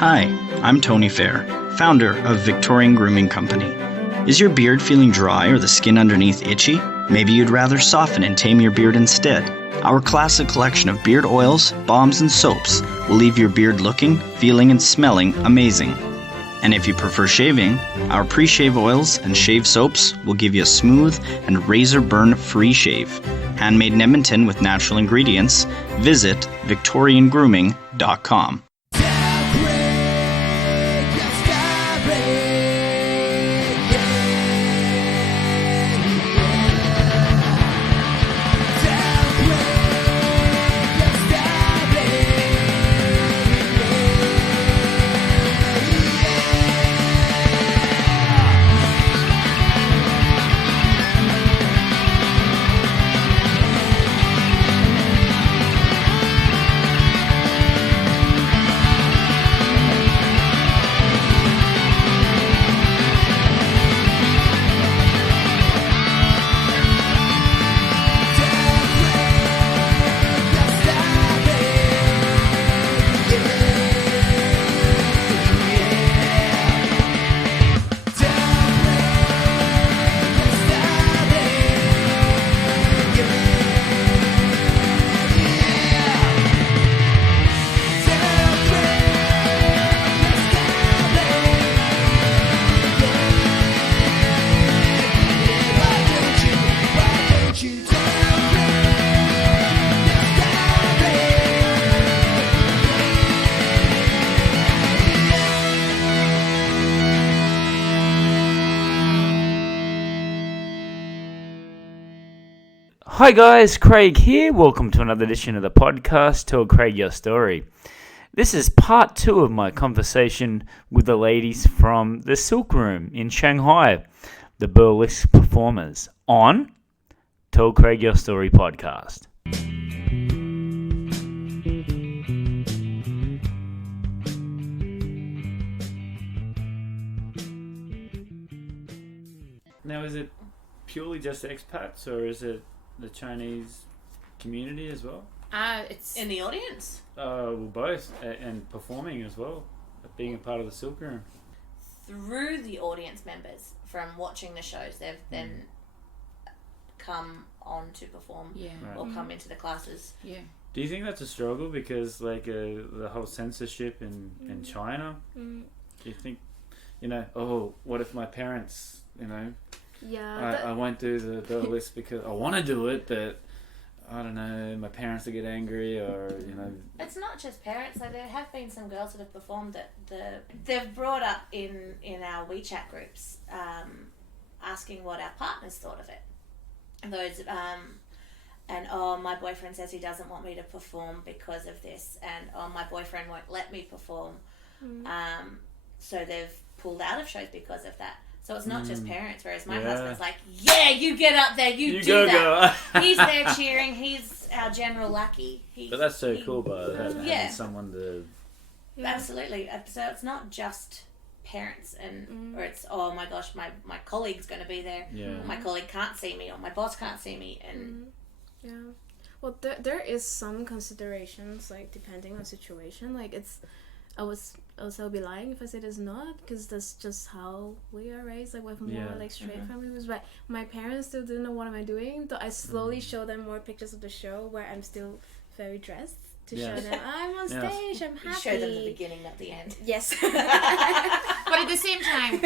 Hi, I'm Tony Fair, founder of Victorian Grooming Company. Is your beard feeling dry or the skin underneath itchy? Maybe you'd rather soften and tame your beard instead. Our classic collection of beard oils, balms, and soaps will leave your beard looking, feeling, and smelling amazing. And if you prefer shaving, our pre-shave oils and shave soaps will give you a smooth and razor burn-free shave. Handmade in Edmonton with natural ingredients. Visit victoriangrooming.com. Hi guys, Craig here. Welcome to another edition of the podcast, Tell Craig Your Story. This is part 2 of my conversation with the ladies from the Silk Room in Shanghai, the Burlesque performers, on Tell Craig Your Story podcast. Now, is it purely just expats, or is it the Chinese community as well? It's in the audience. Well, both, and performing as well, being a part of the Silk Room. Through the audience members from watching the shows, they've then come on to perform or come into the classes. Yeah. Do you think that's a struggle because, the whole censorship in China? Do you think, what if my parents, I won't do the burlesque because I want to do it, but I don't know, my parents will get angry, or It's not just parents. Like, there have been some girls that have performed that they've brought up in our WeChat groups, asking what our partners thought of it. Those my boyfriend says he doesn't want me to perform because of this, and my boyfriend won't let me perform. So they've pulled out of shows because of that. So it's not just parents, whereas my husband's like, yeah, you get up there, you do that. Go. He's there cheering, he's our general lackey. But that's so cool, by having someone to... Absolutely. So it's not just parents, or it's, oh my gosh, my colleague's going to be there. Yeah. My colleague can't see me, or my boss can't see me. And well, there is some considerations, depending on situation. I'll be lying if I said it's not, because that's just how we are raised. We're more straight families. But my parents still didn't know what am I doing. Though I slowly show them more pictures of the show where I'm still very dressed to show them I'm on stage. I'm happy. You show them the beginning, not the end. Yes. But at the same time,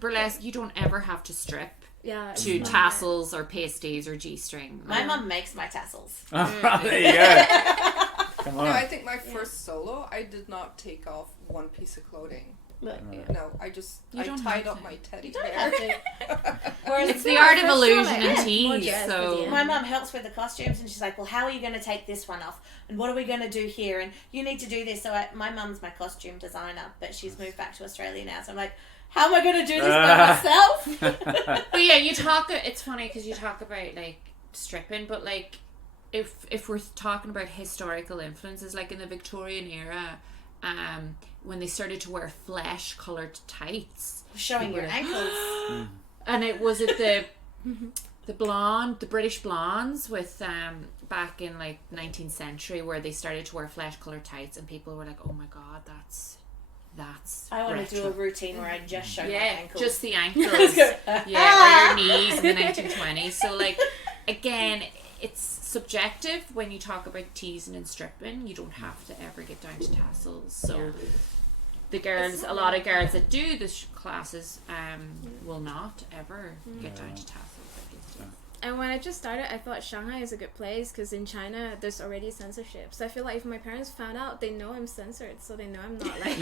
burlesque, you don't ever have to strip. To tassels or pasties or G-string. My mum makes my tassels. There you go. Come on. No, I think my first solo, I did not take off one piece of clothing. No, I tied up my teddy bear. Whereas it's the art of illusion and tease. So my mum helps with the costumes, and she's like, well, how are you going to take this one off? And what are we going to do here? And you need to do this. So my mum's my costume designer, but she's moved back to Australia now. So I'm like, how am I going to do this by myself? But yeah, it's funny because you talk about stripping, but if we're talking about historical influences, in the Victorian era, when they started to wear flesh-coloured tights, showing your ankles, and it was at the British blondes with back in 19th century, where they started to wear flesh-coloured tights, and people were like, oh my god, that's that's I want to do retro. a routine where I just show my ankles. Just the ankles. Or your knees in the 1920s. So, like, again, it's subjective when you talk about teasing and stripping. You don't have to ever get down to tassels. So, the girls, a lot of girls that do the classes will not ever get down to tassels. And when I just started, I thought Shanghai is a good place because in China there's already censorship. So I feel like if my parents found out, they know I'm censored, so they know I'm not like.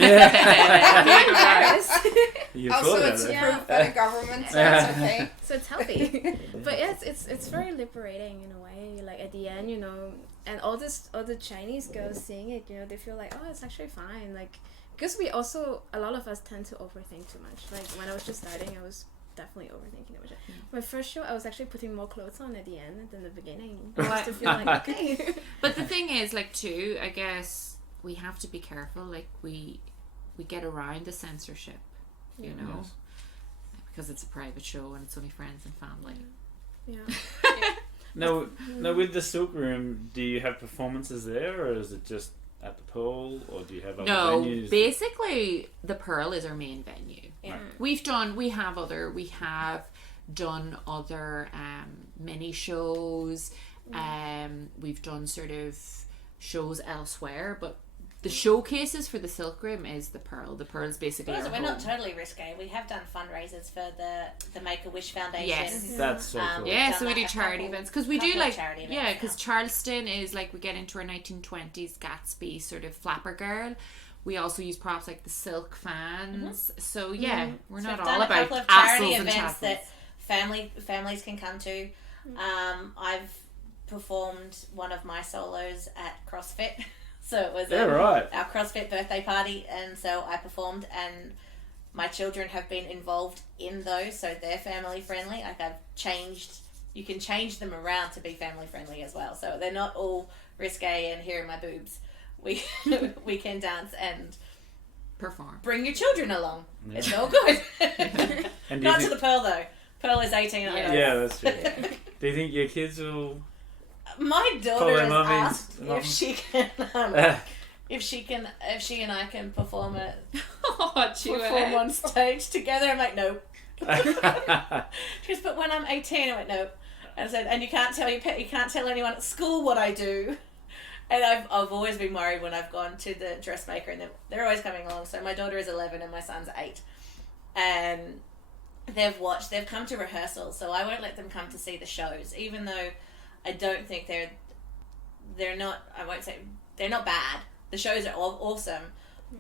Also, it's proof that the government says okay. So it's healthy, but yeah, it's very liberating in a way. Like at the end, you know, and all the Chinese girls seeing it, you know, they feel like, oh, it's actually fine. Like because we also, a lot of us tend to overthink too much. Like when I was just starting, I was definitely overthinking it. My first show, I was actually putting more clothes on at the end than the beginning, just to feel like okay. But the thing is, like, too, I guess we have to be careful. Like we get around the censorship, you know, because it's a private show and it's only friends and family. Yeah. Now, with the Silk Room, do you have performances there, or is it just at the Pearl, or do you have other venues? No, basically the Pearl is our main venue. Yeah. We have done other mini shows. We've done sort of shows elsewhere, but the showcases for the Silk Room is the Pearl. The Pearl is basically our we're home. not totally risque. We have done fundraisers for the Make-A-Wish Foundation. Yes. That's so cool. Yeah, so we do charity events because we do like charity events because Charleston is like we get into our 1920s Gatsby sort of flapper girl. We also use props like the silk fans. So yeah, we're So not we've all done about a couple of charity assholes and events chattels. that families can come to. I've performed one of my solos at CrossFit. So it was our CrossFit birthday party, and so I performed, and my children have been involved in those, so they're family friendly. Like you can change them around to be family friendly as well. So they're not all risque and here are my boobs. We can dance and perform. Bring your children along. Yeah. It's all good. And not to the Pearl though. Pearl is 18. Yeah, that's true. Do you think your kids will? My daughter has asked if she can, if she and I can perform on stage together. I'm like, no. She goes, but when I'm 18, I went, no. And I said, and you can't tell anyone at school what I do. And I've always been worried when I've gone to the dressmaker, and they're always coming along. So my daughter is 11 and my son's 8, and they've come to rehearsals. So I won't let them come to see the shows, even though I don't think they're not. I won't say they're not bad. The shows are awesome,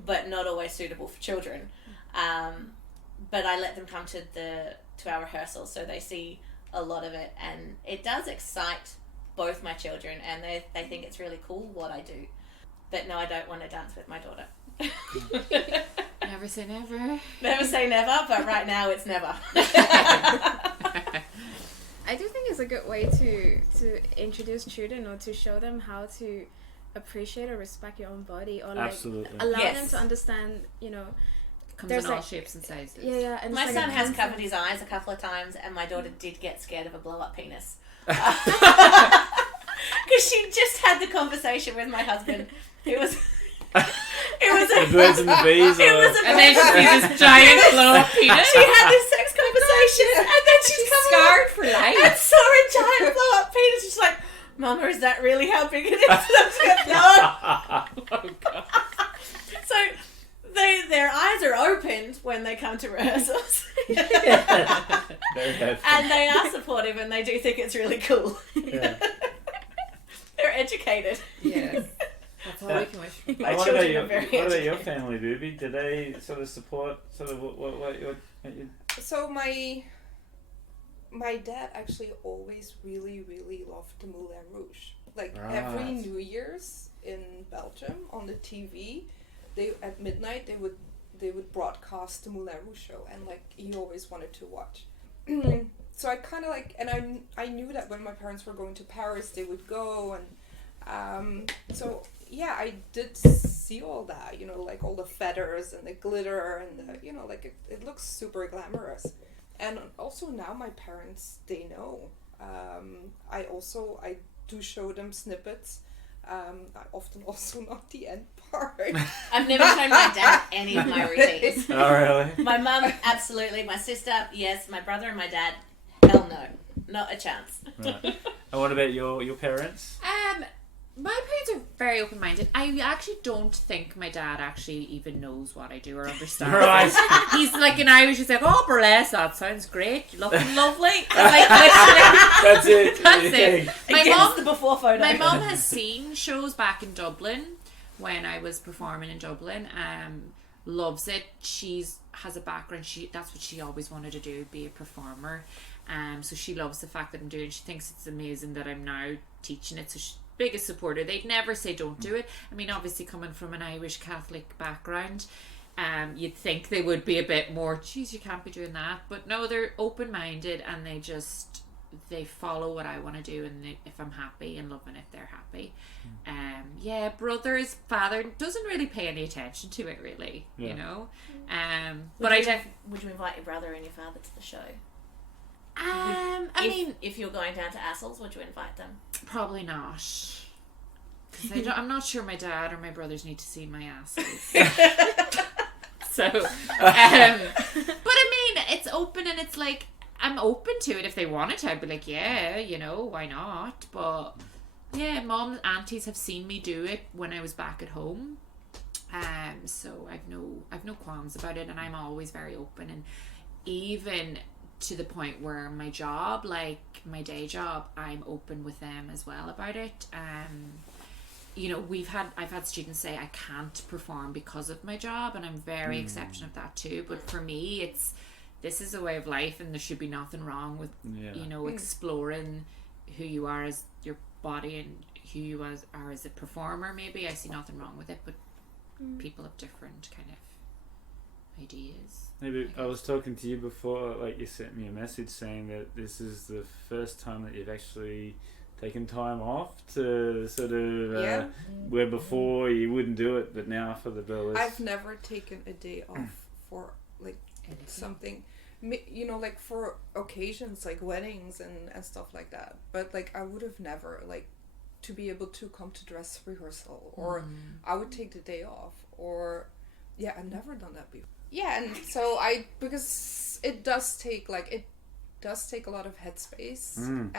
but not always suitable for children. But I let them come to our rehearsals, so they see a lot of it, and it does excite both my children, and they think it's really cool what I do. But no, I don't want to dance with my daughter. Never say never. Never say never, but right now it's never. I do think it's a good way to introduce children, or to show them how to appreciate or respect your own body, or like allow them to understand, you know. Comes in all shapes and sizes. Yeah. And my son has covered his eyes a couple of times, and my daughter did get scared of a blow-up penis. Because she just had the conversation with my husband. It was the birds and the bees. And then she sees this giant blow-up penis. She had this sex conversation, and then she's scarred for life. And saw a giant blow-up penis. She's like, "Mama, is that really how big it is?" And I was like, "No." Oh God. So their eyes are opened when they come to rehearsals. And they are supportive, and they do think it's really cool. Yeah. They're educated. Yes. That's all we can wish. What about your family, Boobie? Do they sort of support what you? So my dad actually always really, really loved the Moulin Rouge. Like every New Year's in Belgium on the TV, at midnight they would broadcast the Moulin Rouge show, and like he always wanted to watch. So I kind of like, and I knew that when my parents were going to Paris, they would go, and so yeah, I did see all that, you know, like all the feathers and the glitter and the, you know, like it looks super glamorous. And also now my parents, they know. I do show them snippets I often also not the end part. I've never shown my dad any of my routines. Oh, really? My mum, absolutely. My sister, yes. My brother and my dad, hell no. Not a chance. Right. And what about your parents? My parents are very open-minded. I actually don't think my dad actually even knows what I do or understands. Right. He's like in Irish, he's like, oh, burlesque, that sounds great. Lovely, lovely. I'm like, That's it. That's it. Against the before photo. My mum has seen shows back in Dublin when I was performing in Dublin. Loves it. Has a background. That's what she always wanted to do, be a performer. So she loves the fact that I'm doing it. She thinks it's amazing that I'm now teaching it. So she's biggest supporter. They'd never say don't do it. I mean, obviously coming from an Irish Catholic background, you'd think they would be a bit more, geez, you can't be doing that. But no, they're open-minded and they follow what I want to do, and if I'm happy and loving it, they're happy. Brother's father doesn't really pay any attention to it, really, you know. But would you invite your brother and your father to the show? If you're going down to Assels, would you invite them? Probably not. Because I'm not sure my dad or my brothers need to see my asses. So, but I mean, it's open, and it's like, I'm open to it. If they wanted to, I'd be like, yeah, you know, why not? But yeah, mom, aunties have seen me do it when I was back at home. So I've no qualms about it, and I'm always very open, and even to the point where my job, like my day job, I'm open with them as well about it. You know, I've had students say I can't perform because of my job, and I'm very accepting of that too. But for me, this is a way of life, and there should be nothing wrong with you know, exploring who you are as your body and who you are as a performer. Maybe I see nothing wrong with it, but people have different kind of ideas. Maybe I was talking to you before, like you sent me a message saying that this is the first time that you've actually taken time off to sort of where before you wouldn't do it, but now for the burlesque. I've never taken a day off for like something, you know, like for occasions like weddings and stuff like that. But like I would have never, like, to be able to come to dress rehearsal, or I would take the day off, or I've never done that before. Yeah, and so because it does take a lot of headspace, and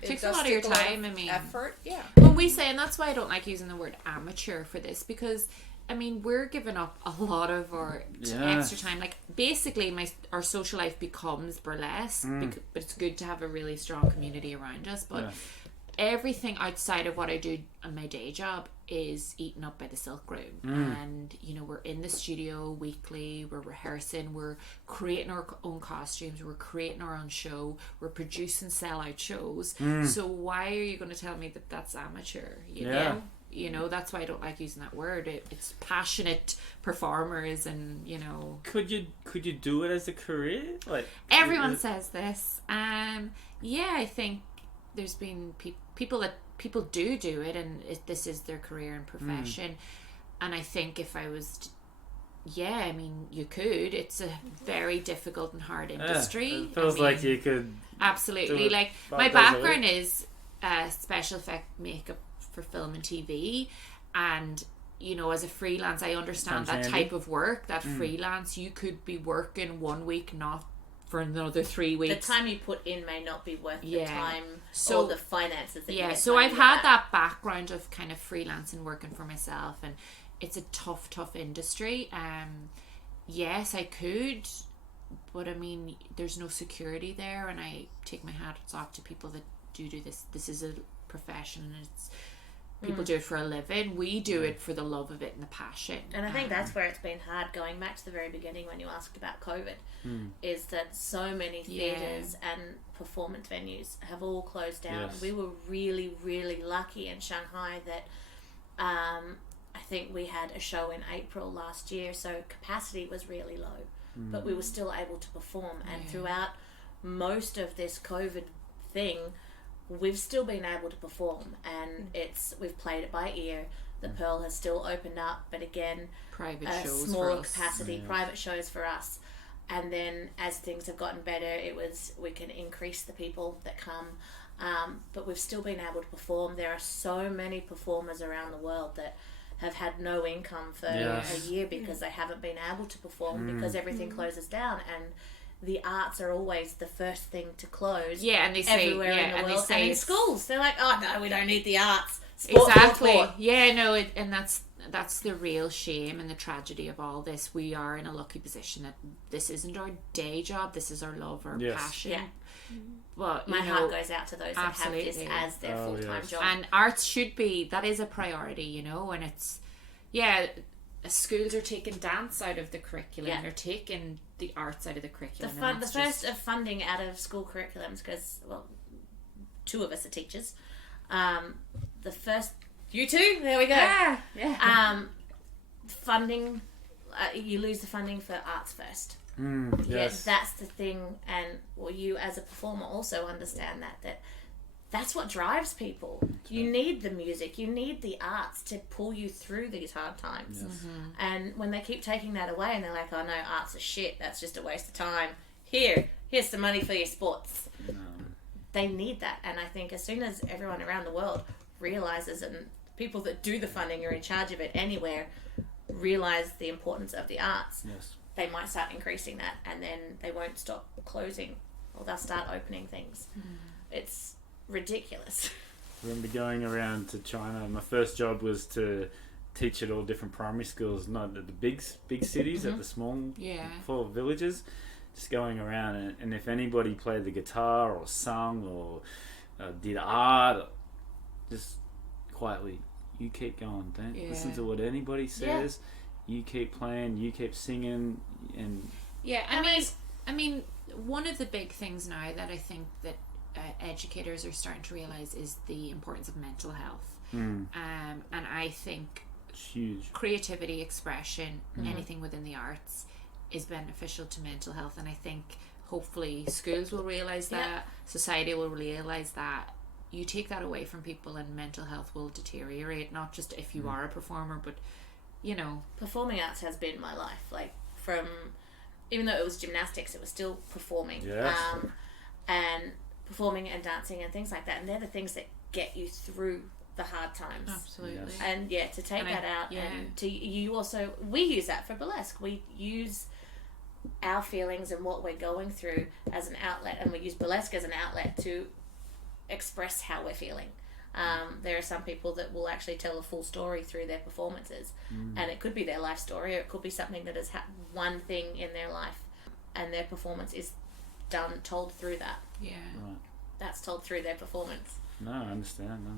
it takes does a lot of your time. I mean, effort. Yeah. When we say, and that's why I don't like using the word amateur for this, because I mean, we're giving up a lot of our extra time. Like, basically, our social life becomes burlesque, but it's good to have a really strong community around us. But everything outside of what I do on my day job is eaten up by the silk room. And, you know, we're in the studio weekly, we're rehearsing, we're creating our own costumes, we're creating our own show, we're producing sellout shows. So why are you going to tell me that that's amateur? You know? You know, that's why I don't like using that word. It's passionate performers, and, you know. Could you do it as a career? Like, everyone says this. I think there's been people do it, and this is their career and profession. And I think if I was I mean, you could. It's a very difficult and hard industry. It feels like you could absolutely. Like, my background is special effect makeup for film and TV, and, you know, as a freelance, I understand that type of work. That freelance, you could be working 1 week, not for another 3 weeks. The time you put in may not be worth the time or the finances that you so I've had that background of kind of freelancing, working for myself, and it's a tough industry. Yes, I could, but I mean, there's no security there, and I take my hats off to people that do this. This is a profession, and it's people do it for a living. We do it for the love of it and the passion. And I think that's where it's been hard, going back to the very beginning when you asked about COVID, is that so many theatres and performance venues have all closed down. We were really, really lucky in Shanghai that I think we had a show in April last year, so capacity was really low, but we were still able to perform. And throughout most of this COVID thing, we've still been able to perform, and we've played it by ear. The Pearl has still opened up, but again, private shows, smaller capacity, private shows for us. And then as things have gotten better, we can increase the people that come. but we've still been able to perform. There are so many performers around the world that have had no income for a year because they haven't been able to perform because everything closes down, and the arts are always the first thing to close. Yeah, and they say everywhere in the world, and in schools they're like, oh no, we don't need the arts. Sport. Yeah, no, and that's the real shame and the tragedy of all this. We are in a lucky position that this isn't our day job. This is our love, our passion. Yeah. But my heart goes out to those that have this as their full-time job. And arts should be, that is a priority, and it's, schools are taking dance out of the curriculum. They're taking the arts out of the curriculum. The first of funding out of school curriculums, because, well, two of us are teachers. The first, you two, there we go. Yeah. Funding, you lose the funding for arts first. Yes, that's the thing, and you as a performer also understand that's what drives people. You need the music, you need the arts to pull you through these hard times. And when they keep taking that away and they're like, oh no, arts are shit, that's just a waste of time, here's some money for your sports. They need that, and I think as soon as everyone around the world realizes, and people that do the funding are in charge of it anywhere, realize the importance of the arts, they might start increasing that, and then they won't stop closing, or they'll start opening things. It's ridiculous. I remember going around to China. My first job was to teach at all different primary schools, not at the big cities, at the small four villages. Just going around, and if anybody played the guitar or sung or did art, just quietly, you keep going. Don't listen to what anybody says. You keep playing, you keep singing, and I mean, one of the big things now that I think that educators are starting to realize is the importance of mental health. And I think it's huge. Creativity, expression, anything within the arts is beneficial to mental health, and I think hopefully schools will realize that, society will realize that. You take that away from people and mental health will deteriorate, not just if you are a performer, but performing arts has been my life. Like, from, even though it was gymnastics, it was still performing. And performing and dancing and things like that, and they're the things that get you through the hard times. Absolutely. And to take that out, and we use that for burlesque. We use our feelings and what we're going through as an outlet, and we use burlesque as an outlet to express how we're feeling. There are some people that will actually tell a full story through their performances, and it could be their life story, or it could be something that has one thing in their life, and their performance is told through that. That's told through their performance. No, I understand.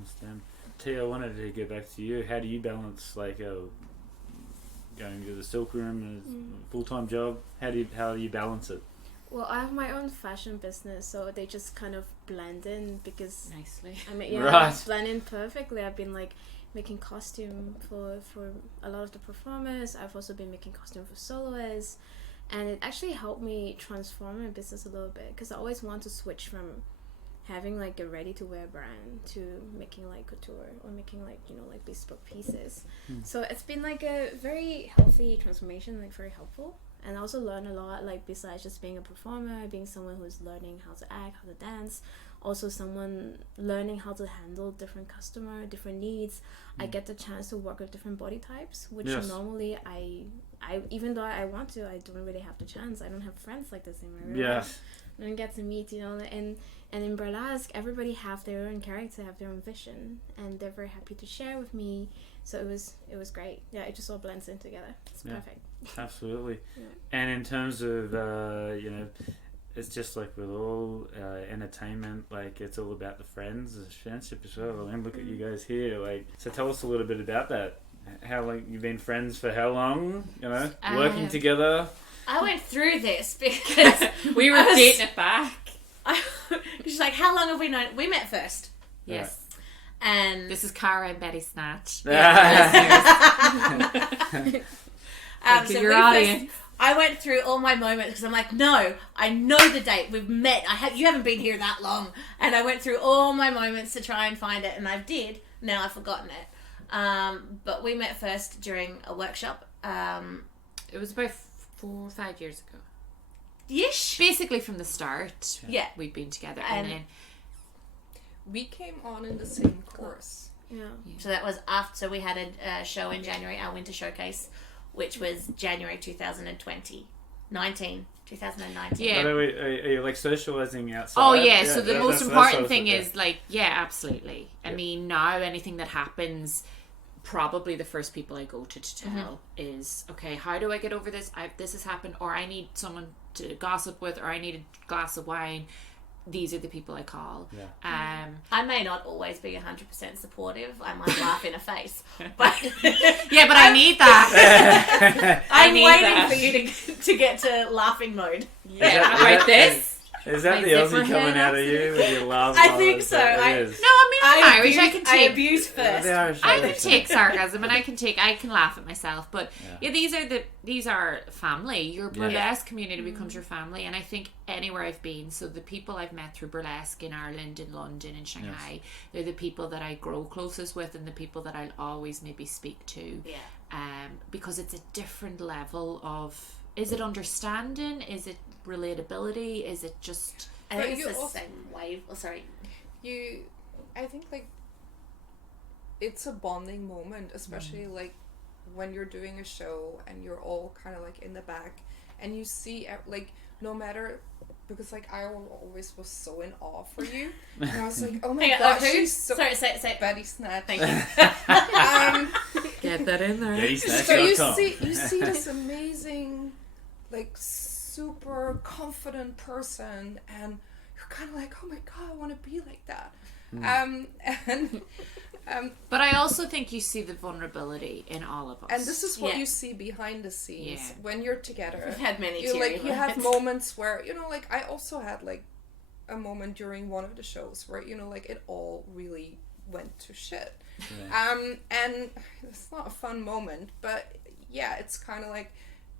Tia, I wanted to get back to you. How do you balance going to the silk room as a full-time job? How do you balance it? Well, I have my own fashion business, so they just kind of blend in because nicely. I mean, blend in perfectly. I've been making costume for a lot of the performers. I've also been making costume for soloists, and it actually helped me transform my business a little bit, because I always want to switch from having a ready-to-wear brand to making couture, or making bespoke pieces. So it's been a very healthy transformation, very helpful. And I also learn a lot, besides just being a performer, being someone who's learning how to act, how to dance, also someone learning how to handle different customer, different needs. I get the chance to work with different body types, which normally I even though I want to, I don't really have the chance. I don't have friends like this in my real life. I don't get to meet, and in burlesque, everybody have their own character, have their own vision, and they're very happy to share with me. So it was great. Yeah, it just all blends in together. It's perfect. Absolutely. And in terms of it's just like with all entertainment, it's all about the friendship as well. I mean, look at you guys here. So tell us a little bit about that. How long you've been friends for? How long? Working together. I went through this because we were dating it back. She's like, how long have we known? We met first. Yes. And this is Cara and Betty Snatch. So your audience. I went through all my moments because I'm like, no, I know the date. We've met. You haven't been here that long. And I went through all my moments to try and find it, and I did. Now I've forgotten it. But we met first during a workshop. It was about 4 or 5 years ago. Yes. Basically from the start. Yeah. We'd been together, and then we came on in the same course. Yeah. So that was after. So we had a show in January, our winter showcase, which was January 2019. Yeah. Are you like socializing outside? Oh yeah, so the most that's important what thing I was- is like, yeah, absolutely. I mean, now anything that happens, probably the first people I go to tell is, okay, how do I get over this? This has happened, or I need someone to gossip with, or I need a glass of wine. These are the people I call. Yeah. I may not always be 100% supportive. I might laugh in a face, but Yeah, but I need that. I'm need waiting that. for you to get to laughing mode. Yeah, about this. Is that My the zipper Aussie coming head out of you with your laugh? I think so. No, I mean, I'm Irish. I can take. abuse first. I can take sarcasm and I can laugh at myself, but yeah, these are family. Your burlesque community becomes your family, and I think anywhere I've been, so the people I've met through burlesque in Ireland, in London, in Shanghai, they're the people that I grow closest with, and the people that I'll always maybe speak to. Because it's a different level of. Is it understanding? Is it relatability? Is it just? I But think you it's the also- same wave. Oh, sorry. I think like it's a bonding moment, especially like when you're doing a show and you're all kind of like in the back and you see like no matter, because like I always was so in awe for you and I was like, oh my god, she's so Sorry, say it. Betty Snatch. Thank you. Get that in there. So you see this amazing, like super confident person, and you're kind of like, oh my god, I want to be like that. But I also think you see the vulnerability in all of us. And this is what Yeah. you see behind the scenes Yeah. when you're together. We've had many You teary like you have moments. moments where like I also had like a moment during one of the shows where like it all really went to shit. And it's not a fun moment, but yeah, it's kind of like,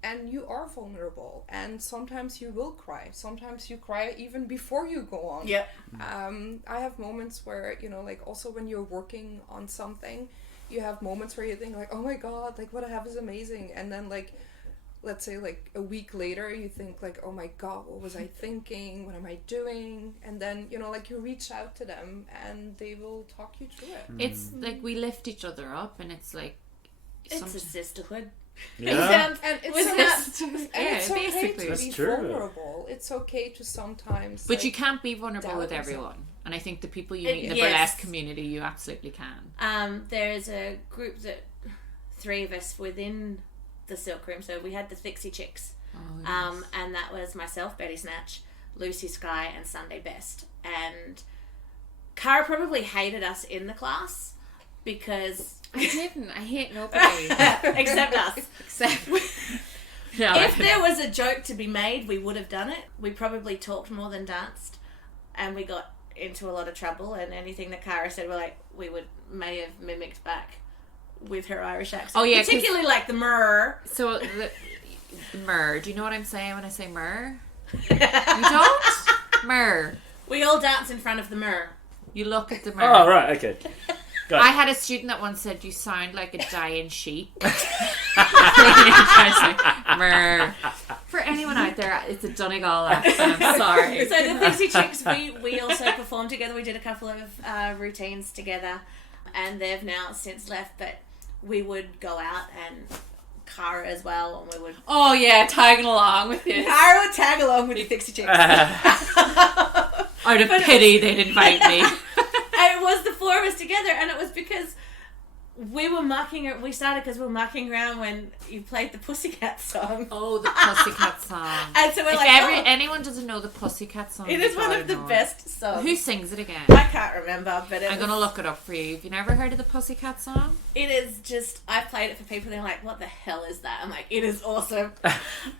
and you are vulnerable, and sometimes you will cry. Sometimes you cry even before you go on. Yep. I have moments where like also when you're working on something, you have moments where you think like, oh my god, like what I have is amazing, and then like let's say like a week later you think like, oh my god, what was I thinking, what am I doing? And then like you reach out to them and they will talk you through it. It's like we lift each other up, and it's like It's a sisterhood. Yeah. And it's Was it's okay basically. to That's be true. vulnerable. It's okay to sometimes But like, you can't be vulnerable doubt with yourself. everyone. And I think the people you meet in the Yes. burlesque community, you absolutely can. There is a group that 3 of us within the Silk Room. So we had the Fixie Chicks. And that was myself, Betty Snatch, Lucy Sky, and Sunday Best. And Cara probably hated us in the class because I didn't. I hate nobody. except us. Except. If there was a joke to be made, we would have done it. We probably talked more than danced, and we got into a lot of trouble. And anything that Cara said, we may have mimicked back with her Irish accent. Oh, yeah, particularly like the murr. So, the myrrh. Do you know what I'm saying when I say myrrh? You don't? Myrrh. We all dance in front of the murr. You look at the myrrh. Oh, right, okay. Got I it. had a student that once said, you sound like a dying sheep. Myrrh. For anyone out there, it's a Donegal accent. I'm sorry. So the Fixie Chicks, we also performed together. We did a couple of routines together, and they've now since left. But we would go out, and Cara as well, and we would. Oh yeah, tagging along with you. Cara would tag along with the Fixie Chicks. Out of pity, they'd invite me. And it was the 4 of us together, and it was because we started because we were mucking around when you played the Pussycat song. Oh, the Pussycat song. And so we're If like, anyone doesn't know the Pussycat song, it is one of the know it. best songs. Who sings it again? I can't remember, but I'm gonna look it up for you. Have you never heard of the Pussycat song? It is just, I played it for people, they're like, what the hell is that? I'm like, it is awesome.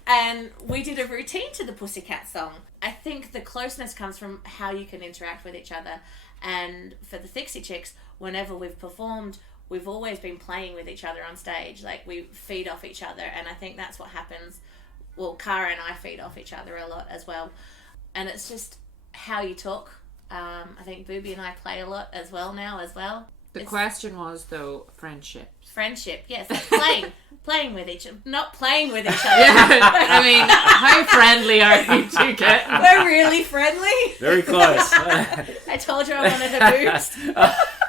And we did a routine to the Pussycat song. I think the closeness comes from how you can interact with each other. And for the Fixie Chicks, whenever we've performed, we've always been playing with each other on stage. Like, we feed off each other, and I think that's what happens. Well, Cara and I feed off each other a lot as well. And it's just how you talk. I think Boobie and I play a lot as well now as well. The question was, though, friendship. Friendship, yes. Playing with each other. Not playing with each other. I mean, how friendly are you two getting? We're really friendly. Very close. I told you I wanted her boobs.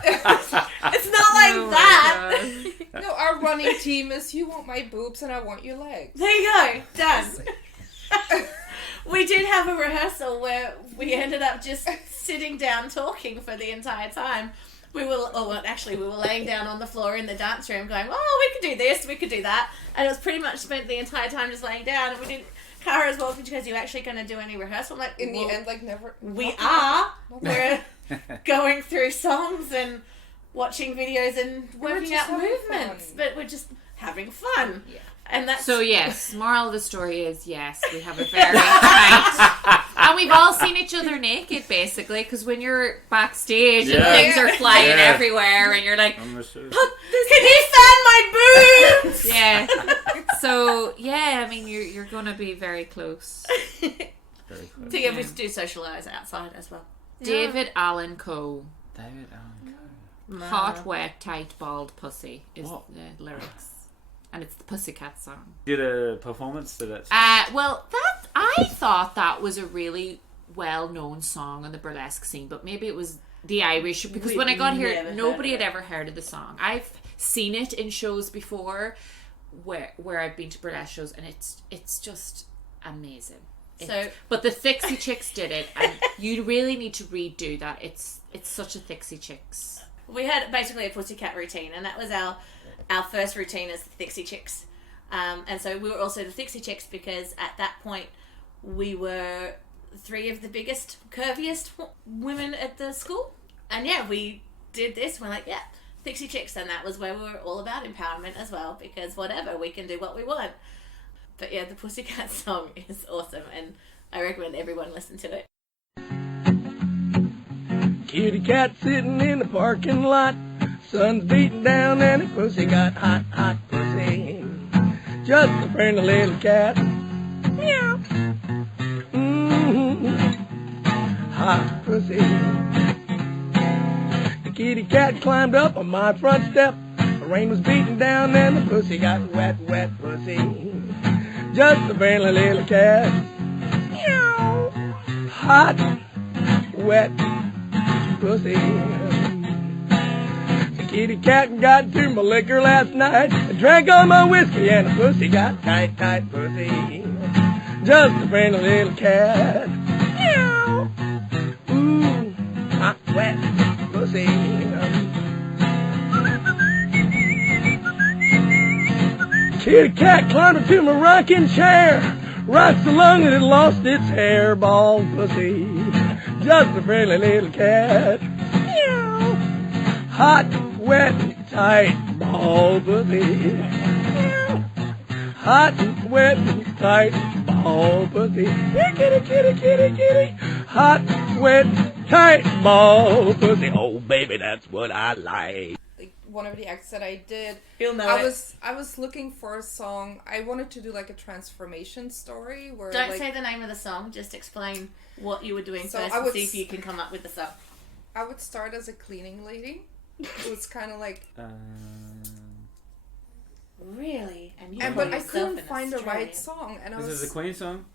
It's not like Oh my that. God. No, our running team is you want my boobs and I want your legs. There you go. Done. We did have a rehearsal where we ended up just sitting down talking for the entire time. We were laying down on the floor in the dance room going, oh, we could do this, we could do that. And it was pretty much spent the entire time just laying down. And we didn't, Cara as well, because you actually going to do any rehearsal? I'm like, In the end, like never. We are. We're going through songs and watching videos and working just out having movements. fun. But we're just having fun. Yeah. And that's So yes, moral of the story is yes, we have a very tight, and we've all seen each other naked basically, because when you're backstage and Yeah. things are flying Yeah. everywhere, and you're like, Can you fan my boobs? yeah. So yeah, I mean you're gonna be very close. Very close. So yeah, we do socialise outside as well. David Allen Coe, David Allen Coe. hot, wet, tight, bald pussy is What? the lyrics, and it's the Pussycat song. Did a performance to that. Well, that I thought that was a really well-known song on the burlesque scene, but maybe it was the Irish, because We'd when I got never here, heard nobody of had it. ever heard of the song. I've seen it in shows before, where I've been to burlesque shows, and it's just amazing. But the Thixie Chicks did it, and you really need to redo that. It's such a Thixie Chicks. We had basically a Pussycat routine, and that was our first routine as the Thixie Chicks. And so we were also the Thixie Chicks because at that point we were 3 of the biggest, curviest women at the school. And yeah, we did this. We're like, yeah, Thixie Chicks. And that was where we were all about empowerment as well, because whatever, we can do what we want. But yeah, the Pussycat song is awesome, and I recommend everyone listen to it. Kitty cat sitting in the parking lot. Sun's beating down and the pussy got hot, hot pussy. Just a friendly little cat. Meow. Hot pussy. The kitty cat climbed up on my front step. The rain was beating down and the pussy got wet, wet pussy. Just a friendly little cat. Meow. Hot, wet pussy. The kitty cat got to my liquor last night and drank all my whiskey, and the pussy got tight, tight pussy. Just a friendly little cat. Meow. Ooh, hot, wet pussy. Kitty cat climbed into my rocking chair, rocked so long that it lost its hair, bald pussy. Just a friendly little cat. Meow. Hot, wet, tight, bald pussy. Meow. Hot, wet, tight, bald pussy. Yeah, kitty, kitty, kitty, kitty. Hot, wet, tight, bald pussy. Oh, baby, that's what I like. Like one of the acts that I did, You'll know I it. was looking for a song. I wanted to do like a transformation story where Don't like, say the name of the song, just explain what you were doing So first I and would see if you can come up with the song. I would start as a cleaning lady. It was kind of like, Really? And you but call I yourself couldn't an find the right Australian. song, and I This was is a Queen song?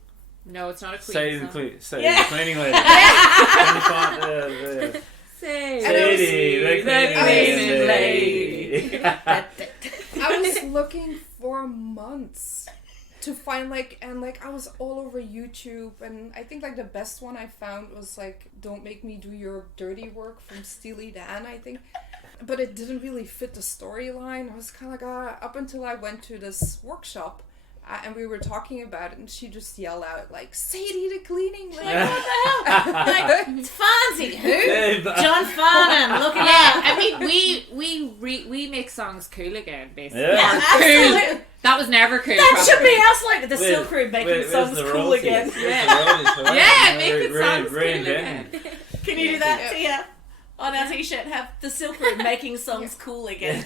No, it's not a Queen Say song. the Queen. Say Yeah. the cleaning lady. Can you find the Say Sadie, the cleaning lady. I was looking for months to find I was all over YouTube, and I think like the best one I found was like "Don't Make Me Do Your Dirty Work" from Steely Dan, I think. But it didn't really fit the storyline. I was kind of like, up until I went to this workshop, and we were talking about it, and she just yelled out like, "Sadie the cleaning lady!" Like, what the hell? Like, Fonzie, who? John Farnham, look at Yeah, that. I mean, we make songs cool again, basically. Yeah. Or Absolutely. cool. That was never cool. That probably. should be us, like the Where- Silk Room making where's songs the cool royalties? again. Where's the royalties for that? Yeah, You know, making songs cool reinventing. again. Can you do that, Tia? On our t-shirt, have the Silk Room making songs cool again.